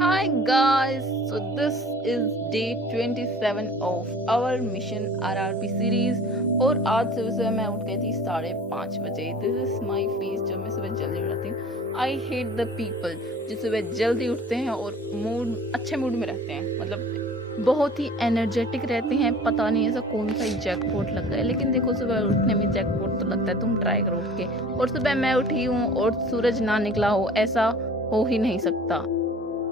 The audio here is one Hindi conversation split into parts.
Hi guys, so this is day 27 of our mission RRB series. और आज सुबह सुबह मैं उठ गई थी 5:30 बजे। दिस इज माई फेस जब मैं सुबह जल्दी उठ जाती हूँ। आई हेट द पीपल जो सुबह जल्दी उठते हैं और मूड अच्छे मूड में रहते हैं, मतलब बहुत ही एनर्जेटिक रहते हैं। पता नहीं ऐसा कौन सा ही जैकपॉट लग गया है, लेकिन देखो सुबह उठने में जैकपॉट तो लगता है। तुम ट्राई करो उठ के। और सुबह मैं उठी हूँ और सूरज ना निकला हो, ऐसा हो ही नहीं सकता।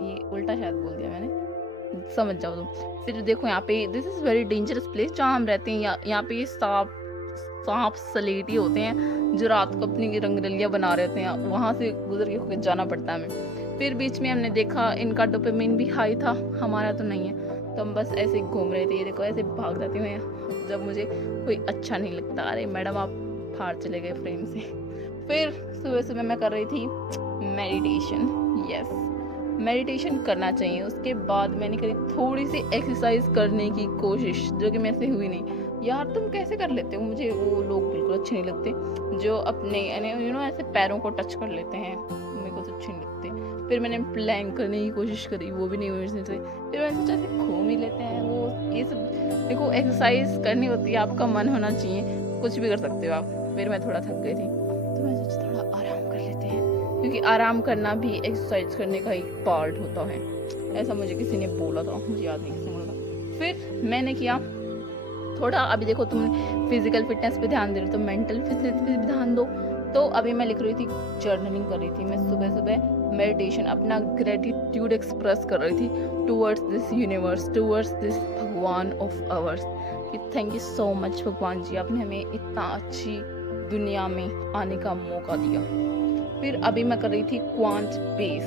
ये उल्टा शायद बोल दिया मैंने, समझ जाओ तुम। फिर देखो यहाँ पे this is very dangerous place जहाँ हम रहते हैं। यहाँ पे सांप सांप सलेटी होते हैं जो रात को अपनी रंगरलियाँ बना रहे होते हैं। वहाँ से गुजर के होकर जाना पड़ता है हमें। फिर बीच में हमने देखा इनका डोपामिन भी हाई था, हमारा तो नहीं है। तो हम बस ऐसे ही घूम रहे थे। ये देखो ऐसे भाग जाती हूँ जब मुझे कोई अच्छा नहीं लगता। अरे मैडम आप बाहर चले गए फ्रेम से। फिर सुबह सुबह मैं कर रही थी मेडिटेशन। यस, मेडिटेशन करना चाहिए। उसके बाद मैंने करी थोड़ी सी एक्सरसाइज करने की कोशिश, जो कि मेरे से हुई नहीं। यार तुम कैसे कर लेते हो? मुझे वो लोग बिल्कुल अच्छे नहीं लगते जो अपने ऐसे पैरों को टच कर लेते हैं, मेरे को तो अच्छे नहीं लगते। फिर मैंने प्लैंक करने की कोशिश करी, वो भी नहीं हुई मेरे से। फिर मैंने सोचा ऐसे घूम ही लेते हैं। वो ये सब देखो एक्सरसाइज करनी होती है, आपका मन होना चाहिए, कुछ भी कर सकते हो आप। फिर मैं थोड़ा थक गई थी तो मैं सोचा थोड़ा आराम कर लेते हैं, क्योंकि आराम करना भी एक्सरसाइज करने का एक पार्ट होता है। ऐसा मुझे किसी ने बोला था, मुझे याद नहीं किसने बोला था। फिर मैंने किया थोड़ा। अभी देखो तुम फिजिकल फिटनेस पे ध्यान दे रहे हो तो मेंटल फिटनेस पे भी ध्यान दो। तो अभी मैं लिख रही थी, जर्नलिंग कर रही थी। मैं सुबह सुबह मेडिटेशन, अपना ग्रेटिट्यूड एक्सप्रेस कर रही थी towards this universe, towards this भगवान ऑफ आवर्स, कि थैंक यू सो मच भगवान जी, आपने हमें इतना अच्छी दुनिया में आने का मौका दिया। फिर अभी मैं कर रही थी क्वांट बेस,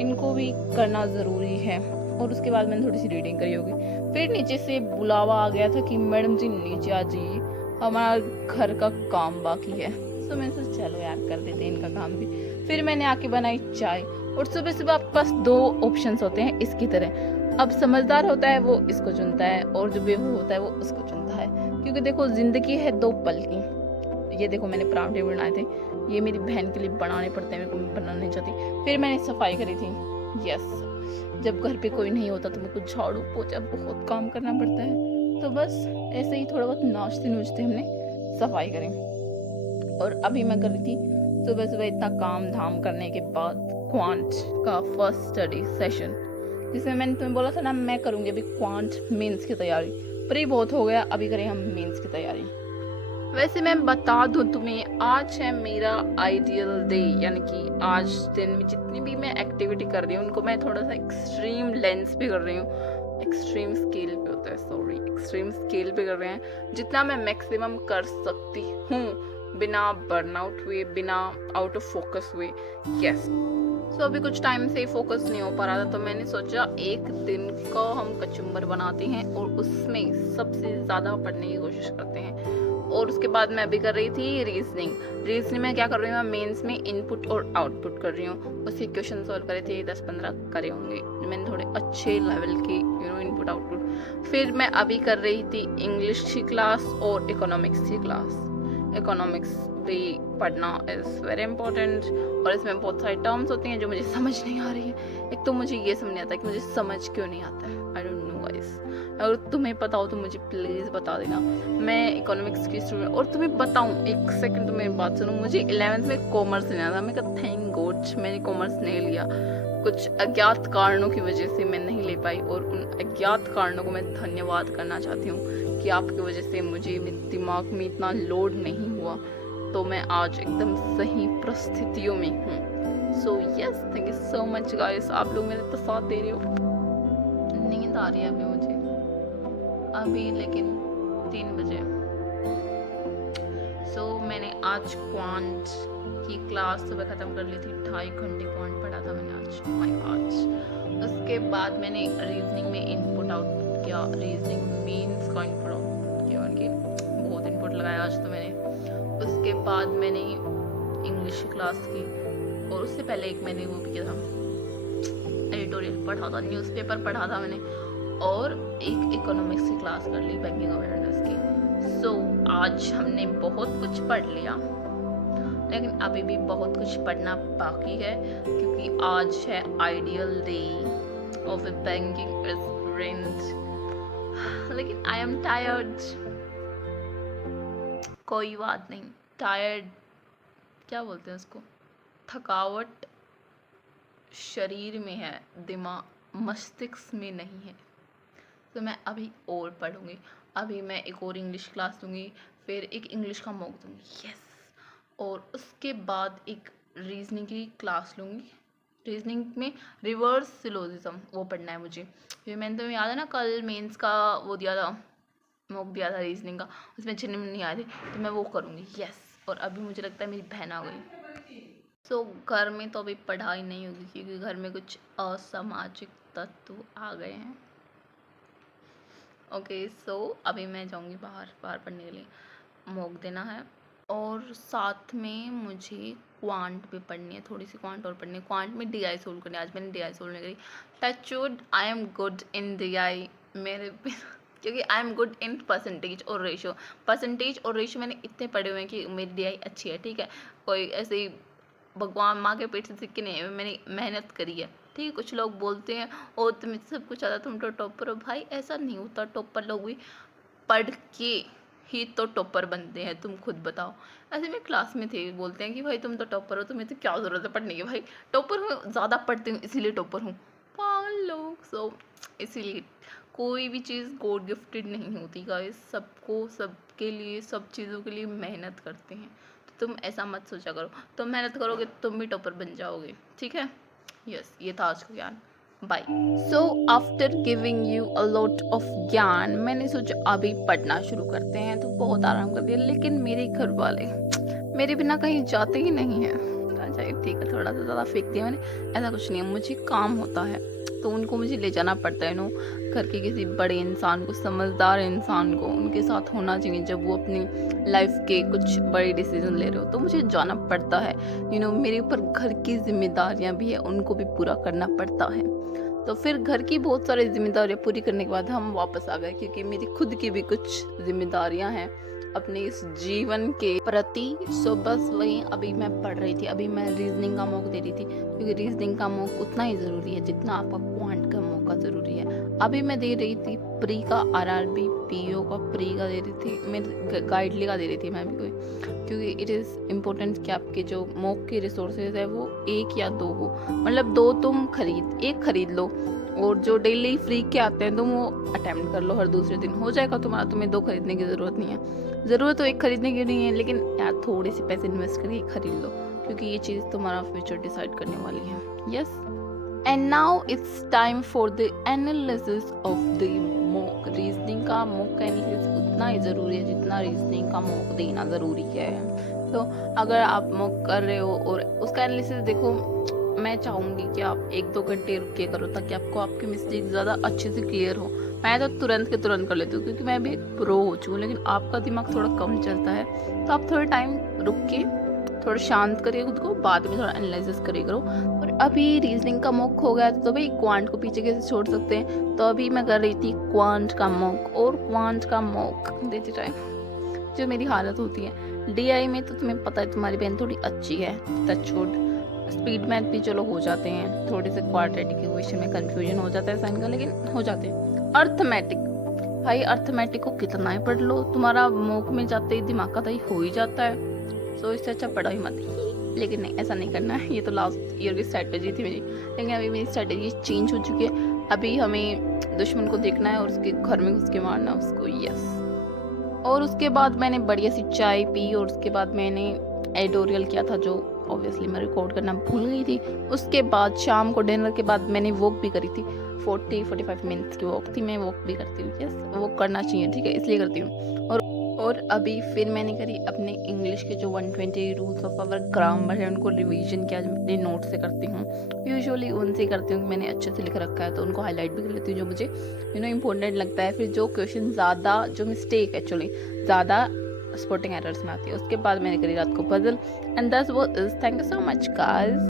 इनको भी करना ज़रूरी है। और उसके बाद मैंने थोड़ी सी रीडिंग करी होगी। फिर नीचे से बुलावा आ गया था कि मैडम जी नीचे आ जाइए, हमारा घर का काम बाकी है। तो मैंने सोचा चलो यार कर देते हैं इनका काम भी। फिर मैंने आके बनाई चाय। और सुबह सुबह आपके पास दो ऑप्शंस होते हैं इसकी तरह। अब समझदार होता है वो इसको चुनता है, और जो बेवकूफ़ होता है वो उसको चुनता है। क्योंकि देखो ज़िंदगी है दो पल की। ये देखो मैंने पराठे बनाए थे, ये मेरी बहन के लिए बनाने पड़ते हैं, मेरे को बनाना नहीं चाहती। फिर मैंने सफाई करी थी। यस, जब घर पे कोई नहीं होता तो मेरे को झाड़ू पोछा बहुत काम करना पड़ता है। तो बस ऐसे ही थोड़ा बहुत नाचते नूचते हमने सफाई करी। और अभी मैं कर रही थी सुबह सुबह इतना काम धाम करने के बाद क्वांट का फर्स्ट स्टडी सेशन, जिसमें मैंने तुम्हें बोला था ना मैं करूँगी अभी क्वांट मेंस की तैयारी। प्री बहुत हो गया, अभी करें हम मेंस की तैयारी। वैसे मैं बता दूं तुम्हें, आज है मेरा आइडियल डे, यानी कि आज दिन में जितनी भी मैं एक्टिविटी कर रही हूँ उनको मैं थोड़ा सा एक्सट्रीम लेंस पे कर रही हूँ। एक्सट्रीम स्केल पे होता है, सॉरी, एक्सट्रीम स्केल पे कर रहे हैं। जितना मैं मैक्सिमम कर सकती हूँ बिना बर्नआउट हुए, बिना आउट ऑफ फोकस हुए। यस, सो अभी कुछ टाइम से फोकस नहीं हो पा रहा था, तो मैंने सोचा एक दिन का हम कचुम्बर बनाते हैं और उसमें सबसे ज़्यादा पढ़ने की कोशिश करते हैं। और उसके बाद मैं अभी कर रही थी रीजनिंग में क्या कर रही हूँ, मैं मेंस में इनपुट और आउटपुट कर रही हूँ। उसके क्वेश्चन सॉल्व करे थे, 10-15 करे होंगे मैंने, थोड़े अच्छे लेवल के इनपुट आउटपुट। फिर मैं अभी कर रही थी इंग्लिश की क्लास और इकोनॉमिक्स की क्लास। इकोनॉमिक्स भी पढ़ना इज़ वेरी इंपॉर्टेंट, और इसमें बहुत सारी टर्म्स होती हैं जो मुझे समझ नहीं आ रही है। एक तो मुझे ये समझ नहीं आता कि मुझे समझ क्यों नहीं आता है, आई डोंट नो गाइस। अगर तुम्हें पता हो तो मुझे प्लीज़ बता देना। मैं इकोनॉमिक्स की स्टूडेंट, और तुम्हें बताऊँ एक सेकंड, तो मेरी बात सुनो। मुझे 11th में कॉमर्स लेना था। मैं कहा थैंक गॉड मैंने कॉमर्स नहीं लिया। कुछ अज्ञात कारणों की वजह से मैं नहीं ले पाई, और उन अज्ञात कारणों को मैं धन्यवाद करना चाहती हूँ कि आपकी वजह से मुझे मेरे दिमाग में इतना लोड नहीं हुआ, तो मैं आज एकदम सही परिस्थितियों में हूँ। So yes, thank you so much guys, आप लोग मेरे तो साथ दे रहे हो। नींद आ रही है अभी मुझे, अभी लेकिन 3 बजे। सो मैंने आज क्वांट की क्लास सुबह ख़त्म कर ली थी। 2.5 घंटे क्वांट पढ़ा था मैंने आज, माय गॉड। उसके बाद मैंने रीजनिंग में इनपुट आउटपुट किया, रीजनिंग मेंस का इनपुट आउटपुट किया, उनके बहुत इनपुट लगाया आज तो मैंने। उसके बाद मैंने इंग्लिश की क्लास की, और उससे पहले एक मैंने वो भी किया था, एडिटोरियल पढ़ा था, न्यूज़पेपर पढ़ा था मैंने, और एक इकोनॉमिक्स की क्लास कर ली, बैंकिंग अवेयरनेस की। सो आज हमने बहुत कुछ पढ़ लिया। लेकिन अभी भी बहुत कुछ पढ़ना बाकी है, क्योंकि आज है ideal day of A banking aspirant. लेकिन आई एम टायर्ड। कोई बात नहीं, टायर्ड क्या बोलते हैं उसको, थकावट शरीर में है, दिमाग मस्तिष्क में नहीं है। तो मैं अभी और पढ़ूंगी। अभी मैं एक और इंग्लिश क्लास लूँगी, फिर एक इंग्लिश का मॉक दूँगी, यस। और उसके बाद एक रीजनिंग की क्लास लूँगी। रीजनिंग में रिवर्स सिलोजिज्म वो पढ़ना है मुझे। फिर मैंने तो याद है ना, कल मेंस का वो दिया था, मॉक दिया था रीजनिंग का, उसमें 6 नंबर नहीं आए थे, तो मैं वो करूँगी, यस। और अभी मुझे लगता है मेरी बहन आ गई। सो घर में तो अभी पढ़ाई नहीं होगी, क्योंकि घर में कुछ असामाजिक तत्व आ गए हैं। ओके, सो अभी मैं जाऊँगी बाहर पढ़ने के लिए, मॉक देना है। और साथ में मुझे क्वांट भी पढ़नी है, थोड़ी सी क्वांट और पढ़नी है। क्वांट में डी आई सोल्व करनी है, आज मैंने डी आई सोल्व नहीं करी। Touchwood I am good in D I मेरे क्योंकि I am good in percentage और रेशो। परसेंटेज और रेशो मैंने इतने पढ़े हुए हैं कि मेरी डी आई अच्छी है, ठीक है। कोई ऐसे ही भगवान माँ के पेट से सीख के नहीं है, मैंने मेहनत करी है, ठीक है। कुछ लोग बोलते हैं ओ तुम्हें सब कुछ आता, तुम तो टॉपर हो। भाई ऐसा नहीं होता, टॉपर लोग भी पढ़ के ही तो टॉपर बनते हैं, तुम खुद बताओ। ऐसे में क्लास में थे, बोलते हैं कि भाई तुम तो टॉपर हो, तुम्हें तो क्या ज़रूरत है पढ़ने की। भाई टॉपर हूँ, ज़्यादा पढ़ती हूँ इसीलिए टॉपर हूँ, पागल लोग। सो इसीलिए कोई भी चीज़ गॉड गिफ्टेड नहीं होती गाइस, सबको सबके लिए सब चीज़ों के लिए मेहनत करते हैं। तो तुम ऐसा मत सोचा करो, तुम मेहनत करोगे तुम भी टॉपर बन जाओगे, ठीक है। यस, ये था आज का ज्ञान। Bye. So after giving you a lot of gyaan, मैंने सोचा अभी पढ़ना शुरू करते हैं। तो बहुत आराम कर दिया, लेकिन मेरे घर वाले मेरे बिना कहीं जाते ही नहीं हैं। अच्छा ठीक है, थोड़ा सा ज़्यादा फेंक दिया मैंने, ऐसा कुछ नहीं है, मुझे काम होता है तो उनको मुझे ले जाना पड़ता है। घर के किसी बड़े इंसान को, समझदार इंसान को उनके साथ होना चाहिए जब वो अपनी लाइफ के कुछ बड़े डिसीजन ले रहे हो, तो मुझे जाना पड़ता है। मेरे ऊपर घर की जिम्मेदारियां भी है, उनको भी पूरा करना पड़ता है। तो फिर घर की बहुत सारी जिम्मेदारियां पूरी करने के बाद हम वापस आ गए, क्योंकि मेरी खुद की भी कुछ जिम्मेदारियां हैं अपने इस जीवन के प्रति। सो बस वही अभी मैं पढ़ रही थी, अभी मैं रीजनिंग का मॉक दे रही थी, क्योंकि रीजनिंग का मॉक उतना ही ज़रूरी है जितना आपका क्वांट का मॉक का ज़रूरी है। अभी मैं दे रही थी प्री का, आरआरबी पीओ का प्री का दे रही थी, मैं गाइडली का दे रही थी मैं भी कोई, क्योंकि इट इज़ इम्पोर्टेंट कि आपके जो मॉक के रिसोर्सेज है वो 1 या 2 हो। मतलब 2 तुम एक खरीद लो, और जो डेली फ्री के आते हैं तुम वो अटेम्प्ट कर लो, हर दूसरे दिन हो जाएगा तुम्हारा। तुम्हें 2 खरीदने की ज़रूरत नहीं है, ज़रूरत तो 1 खरीदने की नहीं है, लेकिन यार थोड़े से पैसे इन्वेस्ट करके खरीद लो, क्योंकि ये चीज़ तुम्हारा फ्यूचर डिसाइड करने वाली है। Yes, and now it's time for the analysis of the mock. Reasoning का मॉक का एनालिसिस उतना ही ज़रूरी है जितना रीजनिंग का मॉक देना ज़रूरी है। तो अगर आप मॉक कर रहे हो और उसका एनालिसिस देखो, मैं चाहूँगी कि आप 1-2 घंटे रुक के करो, ताकि आपको आपकी मिस्टेक ज़्यादा अच्छे से क्लियर हो। मैं तो तुरंत के तुरंत कर लेती हूँ, क्योंकि मैं भी प्रो हो चुकी हूँ, लेकिन आपका दिमाग थोड़ा कम चलता है, तो आप थोड़ा टाइम रुक के थोड़ा शांत करिए खुद को, बाद में थोड़ा एनालिसिस करिए करो। और अभी रीजनिंग का मॉक हो गया तो भाई क्वांट को पीछे कैसे छोड़ सकते हैं। तो अभी मैं कर रही थी क्वांट का मॉक, और क्वांट का मॉक देते टाइम जो मेरी हालत होती है, डीआई में तो तुम्हें पता है तुम्हारी बहन थोड़ी अच्छी है, टचवुड। स्पीड मैथ भी चलो हो जाते हैं, थोड़े से क्वाड्रेटिक इक्वेशन में कंफ्यूजन हो जाता है साइन का, लेकिन हो जाते हैं। अर्थमेटिक, भाई अर्थमेटिक को कितना ही पढ़ लो, तुम्हारा मॉक में जाते ही दिमाग का दही हो ही जाता है। सो इससे अच्छा पढ़ा ही मत। लेकिन नहीं, ऐसा नहीं करना है, ये तो लास्ट ईयर की स्ट्रैटेजी थी मेरी, लेकिन अभी मेरी स्ट्रैटेजी चेंज हो चुकी है। अभी हमें दुश्मन को देखना है और उसके घर में घुस के मारना उसको, यस। और उसके बाद मैंने बढ़िया सी चाय पी, और उसके बाद मैंने एडिटोरियल किया था, जो ऑब्वियसली मैं रिकॉर्ड करना भूल गई थी। उसके बाद शाम को डिनर के बाद मैंने वॉक भी करी थी, 40-45 मिनट्स की वॉक थी। मैं वॉक भी करती हूँ, यस, वॉक करना चाहिए, ठीक है, इसलिए करती हूँ। और अभी फिर मैंने करी अपने इंग्लिश के जो 120 रूल्स ऑफ आवर ग्रामर है उनको रिवीजन किया, जो अपने नोट से करती हूँ। यूजुअली उनसे करती हूँ कि मैंने अच्छे से लिख रखा है, तो उनको हाईलाइट भी कर लेती हूँ जो मुझे इंपॉर्टेंट लगता है। फिर जो क्वेश्चन ज़्यादा, जो मिस्टेक एक्चुअली ज़्यादा स्पोर्टिंग एरर्स में आती है, उसके बाद मैंने करी रात को puzzle. And that's what is, thank you so much guys.